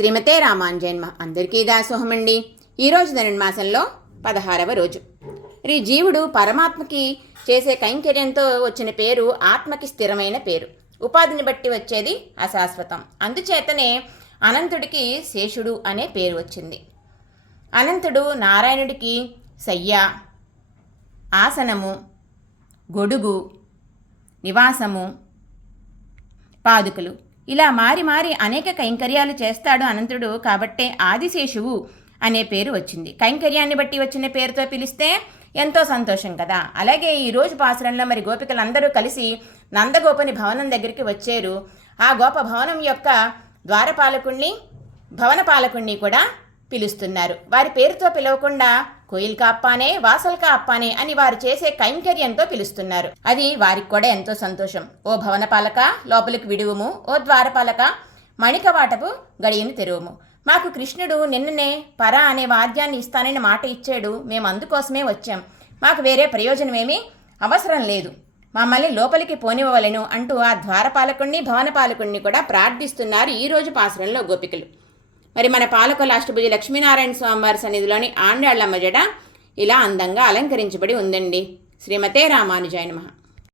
శ్రీమతే రామానుజన్మ అందరికీ దాసోహమండి. ఈరోజు ధనుర్మాసంలో 16వ రోజు. ఈ జీవుడు పరమాత్మకి చేసే కైంకర్యంతో వచ్చిన పేరు ఆత్మకి స్థిరమైన పేరు. ఉపాధిని బట్టి వచ్చేది అశాశ్వతం. అందుచేతనే అనంతుడికి శేషుడు అనే పేరు వచ్చింది. అనంతుడు నారాయణుడికి శయ్య, ఆసనము, గొడుగు, నివాసము, పాదుకలు ఇలా మారి మారి అనేక కైంకర్యాలు చేస్తాడు అనంతుడు. కాబట్టే ఆదిశేషువు అనే పేరు వచ్చింది. కైంకర్యాన్ని బట్టి వచ్చిన పేరుతో పిలిస్తే ఎంతో సంతోషం కదా. అలాగే ఈరోజు పాసురంలో మరి గోపికలందరూ కలిసి నందగోపుని భవనం దగ్గరికి వచ్చారు. ఆ గోప భవనం యొక్క ద్వారపాలకుణ్ణి, భవనపాలకుణ్ణి కూడా పిలుస్తున్నారు. వారి పేరుతో పిలవకుండా కోయిల్ కా అప్పానే, వాసల్ కా అప్పానే అని వారు చేసే కైంకర్యంతో పిలుస్తున్నారు. అది వారికి కూడా ఎంతో సంతోషం. ఓ భవనపాలక లోపలికి విడువుము, ఓ ద్వారపాలక మణికవాటపు గడియను తెరువుము. మాకు కృష్ణుడు నిన్ననే పర అనే వాద్యాన్ని ఇస్తానని మాట ఇచ్చాడు. మేము అందుకోసమే వచ్చాం. మాకు వేరే ప్రయోజనమేమీ అవసరం లేదు. మమ్మల్ని లోపలికి పోనివ్వవలెను అంటూ ఆ ద్వారపాలకుణ్ణి, భవనపాలకుణ్ణి కూడా ప్రార్థిస్తున్నారు ఈరోజు పాసురంలో గోపికలు. మరి మన పాలకొల అష్టభుజి లక్ష్మీనారాయణ స్వామివారి సన్నిధిలోని ఆండాళ్ళమ్మ జడ ఇలా అందంగా అలంకరించబడి ఉందండి. శ్రీమతే రామానుజాయ నమః.